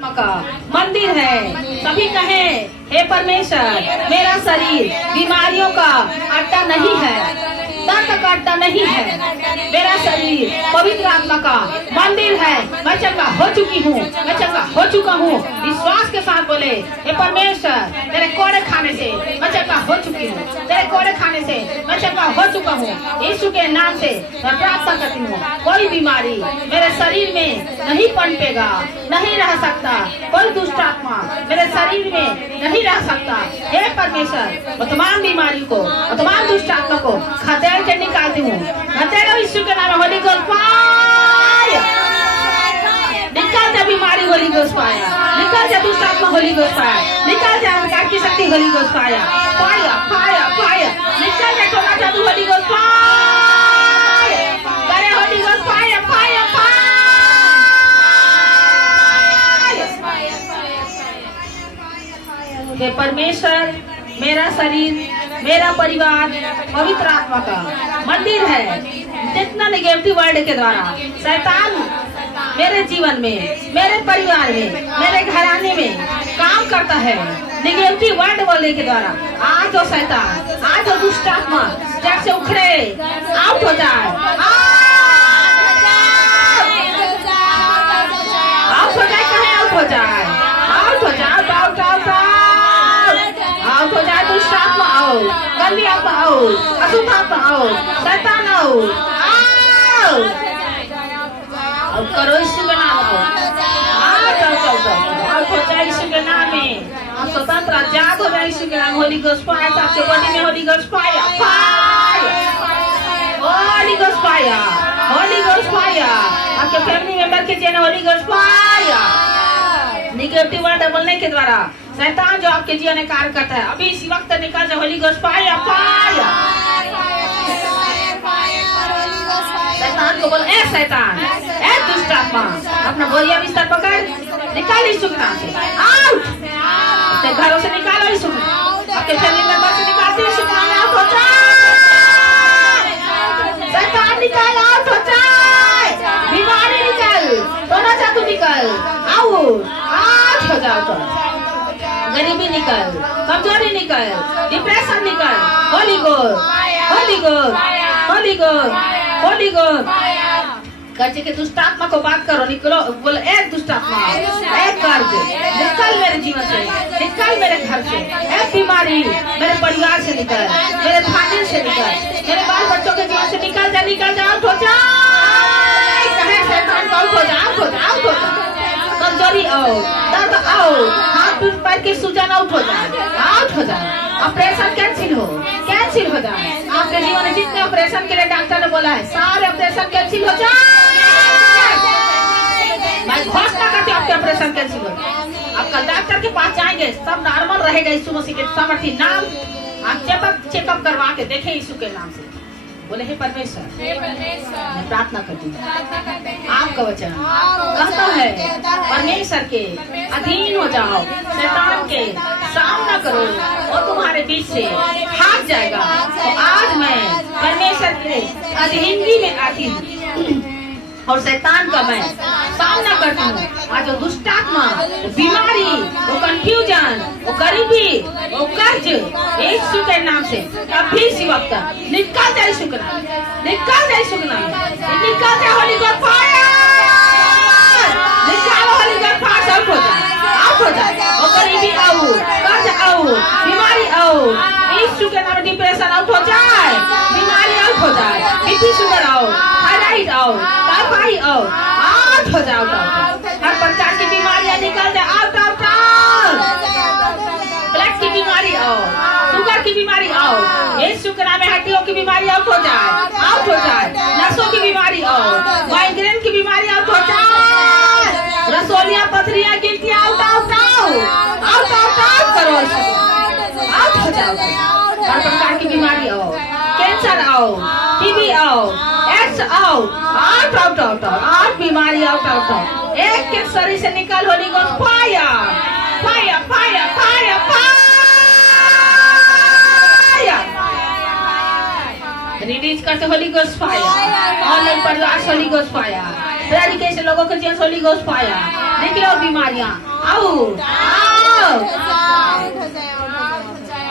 का मंदिर है। सभी कहें, हे परमेश्वर, मेरा शरीर बीमारियों का अड्डा नहीं है, दर्द का अड्डा नहीं है। मेरा शरीर पवित्र आत्मा का मंदिर है। मैं चंगा हो चुकी हूँ, मैं चंगा हो चुका हूँ। विश्वास के साथ बोले, हे परमेश्वर, तेरे कोड़े खाने से मैं चंगा हो चुकी हूँ, तेरे कोड़े खाने से मैं चंगा हो चुका हूँ। यीशु के नाम से मैं प्रार्थना करती हूँ, कोई बीमारी मेरे शरीर में नहीं पनपेगा, नहीं रह सकता। कोई दुष्ट आत्मा मेरे शरीर में नहीं रह सकता। हे परमेश्वर, मैं तमाम बीमारी को, तमाम दुष्ट आत्मा को खदेड़ के निकालती हूँ। खदेड़ो यीशु के नाम में। होली गोस्ट फायर, निकाल जा बीमारी, होली गोस्ट फायर, निकाल जा दुष्ट आत्मा, होली गोस्ट फायर, निकाल जा अंधकार की शक्ति, holy ghost fire, fire fire fire, निकाल जा टोना जादू, होली गोस्ट फायर, करे holy ghost fire fire fire. हे परमेश्वर, मेरा शरीर, मेरा परिवार पवित्र आत्मा का मंदिर है। जितना नेगेटिव वर्ड के द्वारा शैतान मेरे जीवन में, मेरे परिवार में, मेरे घराने में काम करता है, नेगेटिव वर्ड बोलने के द्वारा, आज वो शैतान, आज वो दुष्ट आत्मा जड़ से उखड़े, आउट हो जाए, आउट हो जाए, कहीं आउट हो जाए, आउट हो जाए, आउट आउट आउट हो जाए। दुष्ट आत्मा आओ, गंदी आत्मा आओ, अशुद्ध आत्मा आओ, शैतान आओ, आओ करो यीशु के नाम को, आउट हो जाए यीशु के नाम में। आप स्वतंत्र आजाद हो जाए यीशु के नाम। होली गोस्ट फायर आपके बॉडी में, Holi ghost fire fire, Holi ghost fire, Holi ghost fire आपके फैमिली मेंबर के जीवन, Holi ghost fire. Negative word बोलने के द्वारा शैतान जो आपके जीवन में कार्य करता है, अभी इसी वक्त निकाल जाए, होली गोस्ट फायर फायर। शैतान को बोल, ए शैतान, ए दुष्ट आत्मा, अपना बोरिया बिस्तर पकड़, निकाल यीशु के नाम से, आउट। अपने घरों से निकालो यीशु के नाम, आपके फैमिली मेंबर से निकालते यीशु के नाम में, आउट हो जाए। शैतान निकाल, आउट हो जाए। बीमारी निकल, टोना जादू निकल, आउट हो जाओ। गरीबी निकल, कमजोरी निकल, डिप्रेशन निकल, Holi ghost, Holi ghost, Holi ghost, Holi ghost. कर्ज के दुष्ट आत्मा को बात करो, निकलो, बोलो, एक दुष्ट आत्मा, एक कर्ज निकल मेरे जीवन से, निकल मेरे घर से, एक बीमारी मेरे परिवार से निकल, मेरे भाई से निकल, मेरे बाल बच्चों के जीवन से निकल जा, निकल जा, आउट हो जाए। कहे शैतान को आउट हो जा, आउट हो जा, आउट हो जा। कमजोरी आओ, दर्द आओ, हाथ पैर की सूजन आउट हो जाए, आउट हो जाए। ऑपरेशन कैंसिल हो, कैंसिल हो जाए। आपके जीवन में जितने ऑपरेशन के लिए डॉक्टर ने बोला है, सारे ऑपरेशन कैंसिल हो जाए। मैं घोषणा करती हूँ, आपके ऑपरेशन कैंसिल हो जाए। आप कल डॉक्टर के पास जाएंगे, सब नॉर्मल रहेगा यीशु मसीह के सामर्थ्य नाम। आप चेकअप करवा के देखें यीशु के नाम से। बोले, हे परमेश्वर, मैं प्रार्थना करती हूँ, आपका वचन कहता है परमेश्वर के अधीन हो जाओ, शैतान के सामना करो, वो तुम्हारे बीच से भाग जाएगा। तो आज मैं परमेश्वर के अधीनगी में आती हूँ और शैतान का मैं सामना करती हूँ। आज वो दुष्ट आत्मा, वो बीमारी, वो कंफ्यूजन, वो गरीबी, वो कर्ज, यीशु के नाम से अभी इसी वक्त निकाल जाए यीशु के नाम, निकाल जाए यीशु के नाम, निकाल जाए। होली गोस्ट फायर, निकालो होली गोस्ट फायर, आउट हो जाए, आउट हो जाए। वो गरीबी आओ, कर्ज आओ, बीमारी आओ, यीशु के नाम। डिप्रेशन आउट हो जाए, बीमारी आउट हो जाए, बीपी शुगर आओ, थायराइड आओ, टाइफाइड आओ, आउट हो जाओ। हर प्रकार की बीमारियां निकल जाए, आउट आउट आउट। ब्लड की बीमारी आओ, शुगर की बीमारी आओ, यीशु के नाम में। हड्डियों की बीमारी आउट हो जाए, आउट हो जाए। नसों की बीमारी आओ, माइग्रेन की बीमारी आउट हो जाए। रसोलियां, पथरियां, गिल्टियां out out out, out out out करो, आउट हो जाओ। हर प्रकार की बीमारी आओ, कैंसर आओ, टीबी आओ, एड्स आओ, आउट आउट आउट आउट, बीमारी आउट आउट आउट। एक एक शरीर से निकाल, Holi ghost fire fire fire fire fire. Release करते होली गोस्ट फायर, ऑनलाइन परिवार होली गोस्ट फायर, एजुकेशन लोगों के जीवन होली गोस्ट फायर, निकलो बीमारियां आउट आउट।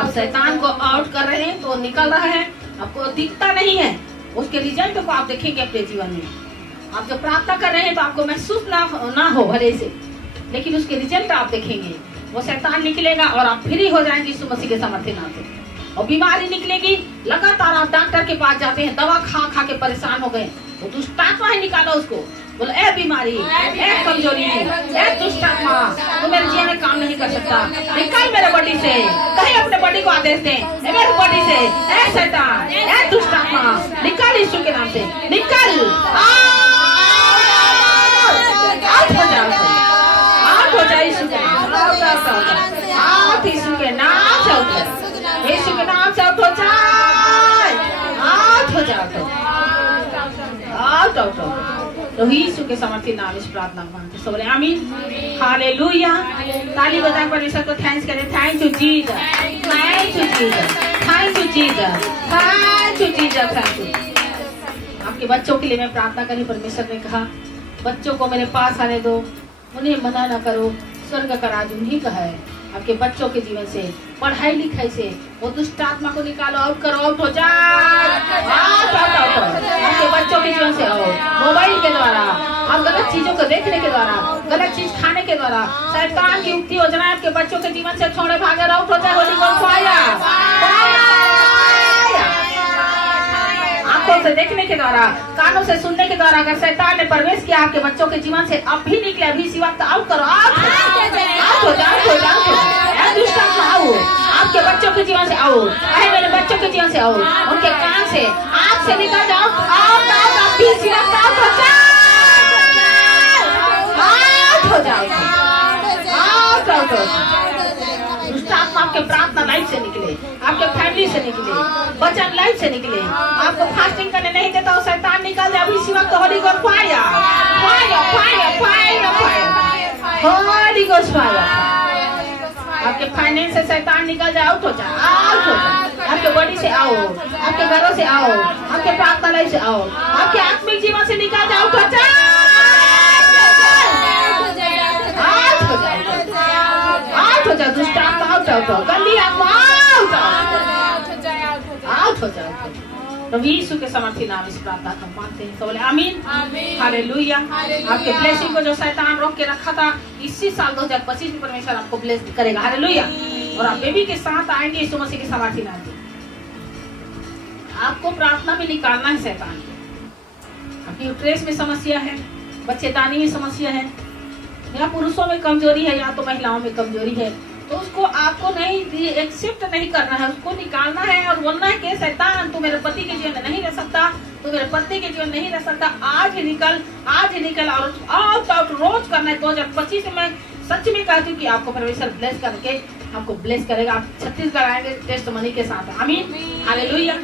अब शैतान को आउट कर रहे हैं तो निकल रहा है, आपको दिखता नहीं है, उसके रिजल्ट को आप देखेंगे अपने जीवन में। आप जब प्रार्थना कर रहे हैं तो आपको महसूस ना हो भले से, लेकिन उसके रिजल्ट आप देखेंगे। वो शैतान निकलेगा और आप फ्री हो जाएंगे यीशु मसीह के सामर्थ्य नाम से। और बीमारी निकलेगी, लगातार आप डॉक्टर के पास जाते हैं, दवा खा खा के परेशान हो गए, तो दुष्ट आत्मा है निकालो उसको, बोलो ए बीमारी, ए कमजोरी, ए दुष्ट आत्मा, तू मेरे जीवन में काम नहीं कर सकता, निकल मेरे बॉडी से। कहीं अपने बॉडी को आदेश दें, मेरे बॉडी से ए शैतान, ए दुष्ट आत्मा, निकल यीशु के नाम से, निकल आउट हो जाओ, आउट हो जाए यीशु के नाम, आउट यीशु के नाम से, यीशु के नाम से आउट हो जाए, आउट हो जाओ, आउट आउट। तो यीशु के सामर्थ्य नाम इस प्रार्थना मानते सब बोले आमीन, हालेलुया। ताली बजा परमेश्वर को थैंक्स करें, thank you Jesus, thank you Jesus, thank you Jesus, thank you Jesus, thank you. आपके बच्चों के लिए मैं प्रार्थना करी, परमेश्वर ने कहा बच्चों को मेरे पास आने दो, उन्हें मना ना करो, स्वर्ग का राज उन्हीं का है। आपके बच्चों के जीवन से, पढ़ाई लिखाई से वो दुष्ट आत्मा को निकालो, आउट करो, आउट हो जाए, आउट आउट आउट। आपके बच्चों के जीवन से आउट, मोबाइल के द्वारा, आप गलत चीजों को देखने के द्वारा, गलत चीज खाने के द्वारा, शैतान की युक्ति योजना आपके बच्चों के जीवन से छोड़े भागे, आउट हो जाए, होली गोस्ट फायर, आंखों से देखने के द्वारा, कानों से सुनने के द्वारा अगर शैतान ने प्रवेश किया आपके बच्चों के जीवन से, अब भी निकले, अभी इसी वक्त आउट करो, आउट हो जाओ, दुष्ट आत्मा आओ, आपके बच्चों के जीवन से आओ, मेरे बच्चों के जीवन से आओ, उनके कान से, आँख से निकल जाओ, आउट आउट, आप भी इसी वक्त आउट हो जाओ, आउट हो जाओ, आउट आउट आउट। दुष्ट आत्मा आपके प्रार्थना लाइफ से निकले, आपके फैमिली से निकले, वचन लाइफ से निकले, आपको फास्टिंग करने नहीं देता वो शैतान निकल जाए, इसी वक्त Holi ghost fire, fire fire fire fire, Holi ghost fire. आपके फाइनेंस से शैतान निकल जाए, आउट हो जाए, आउट हो जाए, आपके बॉडी से आओ, आपके घरों से आओ, आपके प्रार्थना लाइफ से आओ, आपके आत्मिक जीवन से निकल जाए, आउट हो जाए, आउट हो जाए, आउट हो जाए, दुष्ट आत्मा आउट आउट, गंदी आत्मा आउट आउट हो जाए। प्रभु यीशु के सामर्थ्य नाम इस प्रार्थना को मानते हैं, तो बोले आमीन, हालेलुया। आपके ब्लेसिंग को जो शैतान रोक के रखा था, इसी साल 2025 में परमेश्वर आपको ब्लेस करेगा, हालेलुया। और आप बेबी के साथ आएंगे यीशु मसीह के सामर्थ्य नाम से। आपको प्रार्थना में निकालना है शैतान को। अपनी यूट्रेस में समस्या है, बच्चेदानी में समस्या है, या पुरुषों में कमजोरी है, या तो महिलाओं में कमजोरी है, तो उसको आपको नहीं एक्सेप्ट नहीं करना है, उसको निकालना है और बोलना है कि शैतान तू मेरे पति के जीवन में नहीं रह सकता, तू मेरे पति के जीवन नहीं रह सकता, आज ही निकल, आज ही निकल, और आउट आउट रोज करना है। 2025 में मैं सच में कहती हूँ कि आपको परमेश्वर ब्लेस करके आपको ब्लेस करेगा। आप छत्तीसगढ़ आएंगे टेस्टिमनी के साथ, आमीन, हालेलुया।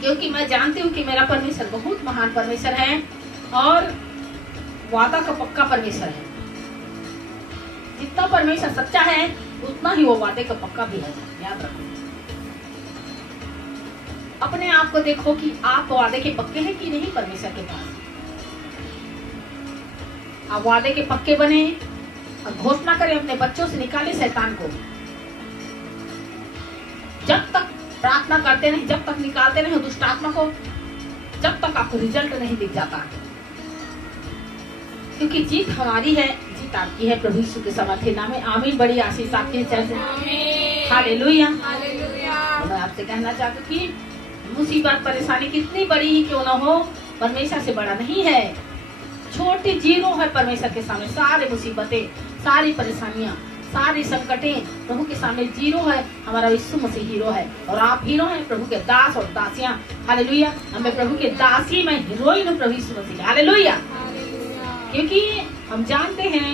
क्योंकि मैं जानती हूँ कि मेरा परमेश्वर बहुत महान परमेश्वर है और वादा का पक्का परमेश्वर है। जितना परमेश्वर सच्चा है उतना ही वो वादे का पक्का भी है, याद रखो। अपने आप को देखो कि आप वादे के पक्के हैं कि नहीं परमेश्वर के पास। आप वादे के पक्के बने और घोषणा करें, अपने बच्चों से निकाले शैतान को। जब तक प्रार्थना करते नहीं, जब तक निकालते नहीं दुष्ट आत्मा को, जब तक आपको रिजल्ट नहीं दिख जाता, क्योंकि जीत हमारी है, जीत आपकी है। प्रभु यीशु के सामर्थ्य नाम में आमीन। बड़ी आशीष आपके चर्च में, हालेलुया। मैं आपसे कहना चाहती हूँ कि मुसीबत परेशानी कितनी बड़ी ही क्यों ना हो, परमेश्वर से बड़ा नहीं है। छोटी जीरो है परमेश्वर के सामने। सारी मुसीबतें, सारी परेशानियां, सारी संकटें प्रभु के सामने जीरो है। हमारा यीशु मसीह हीरो है और आप हीरो हैं, प्रभु के दास और दासियां, हालेलुया। हमें प्रभु के दासी में हीरोइन हूँ प्रभु यीशु मसीह, हालेलुया। क्योंकि हम जानते हैं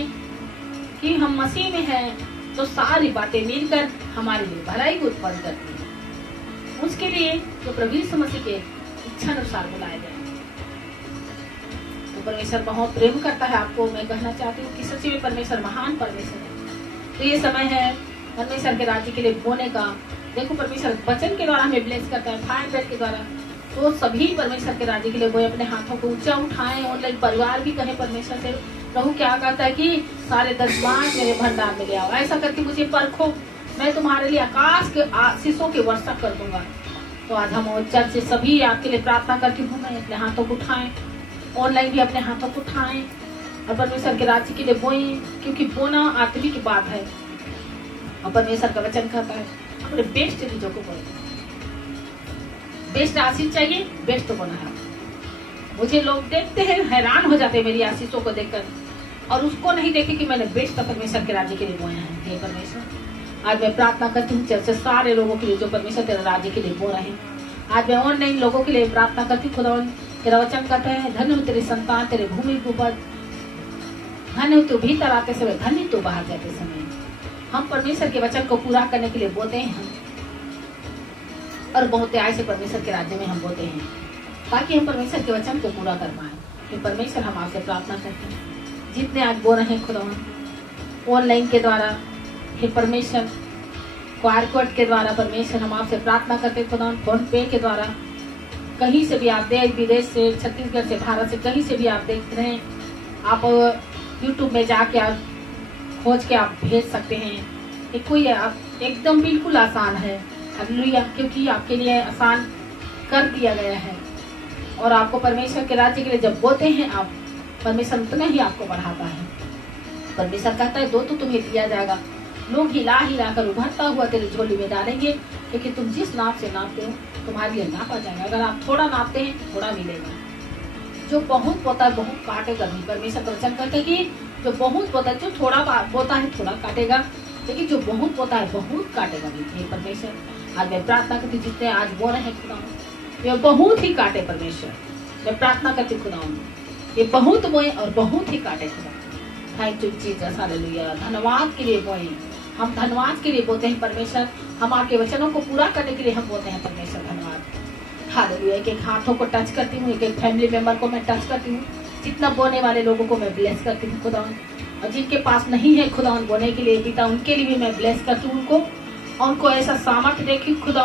कि हम मसीह में हैं, तो सारी बातें मिलकर हमारे लिए भलाई को उत्पन्न करती हैं। उसके लिए जो प्रभु यीशु मसीह के इच्छा अनुसार बुलाए गए, तो परमेश्वर बहुत प्रेम करता है आपको। मैं कहना चाहती हूँ कि सच्ची में परमेश्वर महान परमेश्वर है। तो ये समय है परमेश्वर के राज्य के लिए बोने का। देखो परमेश्वर वचन के द्वारा हमें ब्लेस करता है, फायर ब्रेड के द्वारा तो सभी परमेश्वर के राज्य के लिए वो अपने हाथों को ऊंचा उठाएं। ऑनलाइन परिवार भी कहे परमेश्वर से, प्रभु क्या कहता है कि सारे दशमान मेरे भंडार में ले आओ, ऐसा करके मुझे परखो, मैं तुम्हारे लिए आकाश के आशीषों की वर्षा कर दूंगा। तो आज हम चर्च से सभी आपके लिए प्रार्थना करती हूँ, मैं अपने हाथों को उठाएं, ऑनलाइन भी अपने हाथों को उठाएं और परमेश्वर के राज्य के लिए बोएं, क्योंकि बोना आत्मिक की बात है। और परमेश्वर का वचन कहता है अपने बेस्ट चीजों को बोले, बेस्ट आशीष चाहिए, बेस्ट बोना है। मुझे लोग देखते हैं, हैरान हो जाते हैं मेरी आशीषों को देखकर, और उसको नहीं देखते कि मैंने बेस्ट परमेश्वर के राज्य के लिए बोया है। हे परमेश्वर, आज मैं प्रार्थना करती हूँ चर्च से सारे लोगों के लिए जो परमेश्वर तेरे राज्य के लिए बो रहे हैं। आज मैं ऑनलाइन लोगों के लिए प्रार्थना करती हूँ। खुदावन तेरा वचन कहता है धन्य हो तेरे संतान तेरे भूमि के ऊपर, धन्य हो तू भीतर आते समय, धन्य तो बाहर जाते समय। हम परमेश्वर के वचन को पूरा करने के लिए बोते हैं और बहुत आय से परमेश्वर के राज्य में हम बोते हैं, ताकि हम परमेश्वर के वचन को पूरा कर पाए। तो परमेश्वर हम आपसे प्रार्थना करते हैं, जितने आज बोल रहे हैं खुदावन ऑनलाइन के द्वारा, हे परमेश्वर क्यूआर कोड के द्वारा, परमेश्वर हम आपसे प्रार्थना करते हैं खुदावन फोन पे के द्वारा, कहीं से भी आप देश विदेश से, छत्तीसगढ़ से, भारत से, कहीं से भी आप देख रहे हैं, आप यूट्यूब में जाके आप खोज के आप भेज सकते हैं। ये कोई आप एकदम बिल्कुल आसान है, हालेलुया, क्योंकि आपके लिए आसान कर दिया गया है। और आपको परमेश्वर के राज्य के लिए जब बोते हैं आप, परमेश्वर उतना ही आपको बढ़ाता है। परमेश्वर कहता है दो तो तुम्हें दिया जाएगा, लोग हिला हिला कर उभरता हुआ तेरी झोली में डालेंगे, क्योंकि तुम जिस नाप से नापते हो तुम्हारे लिए नापा जाएगा। अगर आप थोड़ा नापते हैं थोड़ा मिलेगा, जो बहुत बोता है बहुत काटेगा भी। परमेश्वर का वचन कहता है कि जो बहुत बोता है, जो थोड़ा बोता है थोड़ा काटेगा, लेकिन जो बहुत बोता है बहुत काटेगा भी। ये परमेश्वर आज मैं प्रार्थना करती हूँ, जितने आज बोल रहे हैं खुदा ये बहुत ही काटे। परमेश्वर मैं प्रार्थना करती हूँ खुदा ये बहुत बोए और बहुत ही काटे खुदा। Thank you Jesus, hallelujah. धन्यवाद के लिए बोए, हम धन्यवाद के लिए बोलते हैं परमेश्वर, हम आपके वचनों को पूरा करने के लिए हम बोलते हैं परमेश्वर धन्यवाद, हालेलुया। एक एक हाथों को टच करती हूँ, एक एक फैमिली मेंबर को मैं टच करती हूँ, जितना बोने वाले लोगों को मैं ब्लेस करती हूँ खुदा। और जिनके पास नहीं है खुदा बोने के लिए पिता, उनके लिए भी मैं ब्लेस करती हूँ उनको, और उनको ऐसा सामर्थ्य देखी खुदा,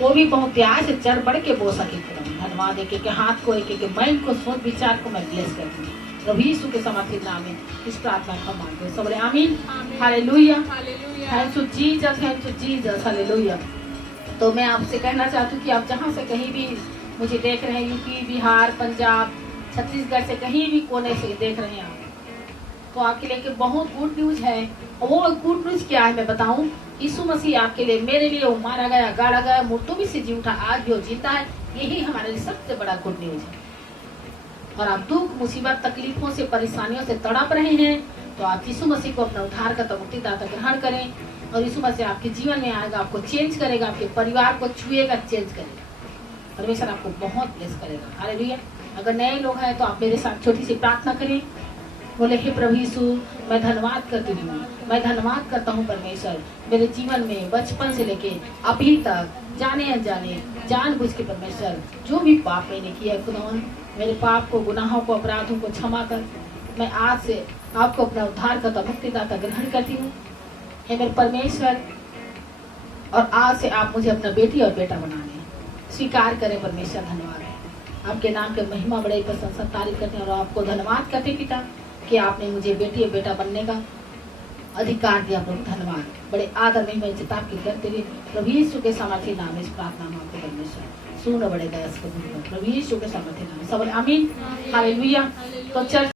वो भी बहुत प्यार से चढ़ बढ़ के बो सके खुदा। धन्यवाद। एक एक हाथ को, एक एक माइंड को, सोच विचार को मैं ब्लेस करती हूँ प्रभु यीशु के समर्थित नाम में इस प्रार्थना को मांगते हैं सब बोले आमीन, hallelujah. Thank you Jesus, thank you Jesus, hallelujah. तो मैं आपसे कहना चाहती हूँ कि आप जहाँ से कहीं भी मुझे देख रहे हैं, यूपी, बिहार, पंजाब, छत्तीसगढ़ से कहीं भी कोने से देख रहे हैं आप, तो आपके लिए एक बहुत गुड न्यूज है। और वो गुड न्यूज क्या है मैं बताऊं, यीशु मसीह आपके लिए, मेरे लिए वो मारा गया, गाड़ा गया, मुर्दों में से जी उठा, आज भी वो जीता है। यही हमारे लिए सबसे बड़ा गुड न्यूज है। और आप दुख, मुसीबत, तकलीफों से, परेशानियों से तड़प रहे हैं, तो आप यीशु मसीह को अपना उद्धार का मुक्तिदाता ग्रहण करें, और यीशु मसीह आपके जीवन में आएगा, आपको चेंज करेगा, आपके परिवार को छुएगा, चेंज करेगा। परमेश्वर आपको बहुत ब्लेस करेगा, हालेलुया। अगर नए लोग हैं तो आप मेरे साथ छोटी सी प्रार्थना करें। बोले हे प्रभु यीशु, मैं धन्यवाद करती हूँ, मैं धन्यवाद करता हूँ परमेश्वर, मेरे जीवन में बचपन से लेके अभी तक जाने अनजाने जानबूझ के परमेश्वर जो भी पाप मैंने किया है खुदावन, मेरे पाप को, गुनाहों को, अपराधों को क्षमा कर, मैं आज से आपको अपना उद्धार करता मुक्तिदाता ग्रहण करती हूँ। हे मेरे परमेश्वर, और आज से आप मुझे अपना बेटी और बेटा बना लें, स्वीकार करें परमेश्वर। धन्यवाद, आपके नाम के महिमा बड़े प्रशंसा तारीफ करते हैं, और आपको धन्यवाद करते हैं पिता कि आपने मुझे बेटी और बेटा बनने का अधिकार दिया प्रभु। धन्यवाद, बड़े आदर में मैं चिताब की करते हुए प्रभु यीशु के सामर्थ्य नाम इस प्रार्थना में आपको परमेश्वर सुन बड़े दयास प्रभु यीशु के सामर्थ्य नाम सब आमीन, हालेलुया। तो चर्च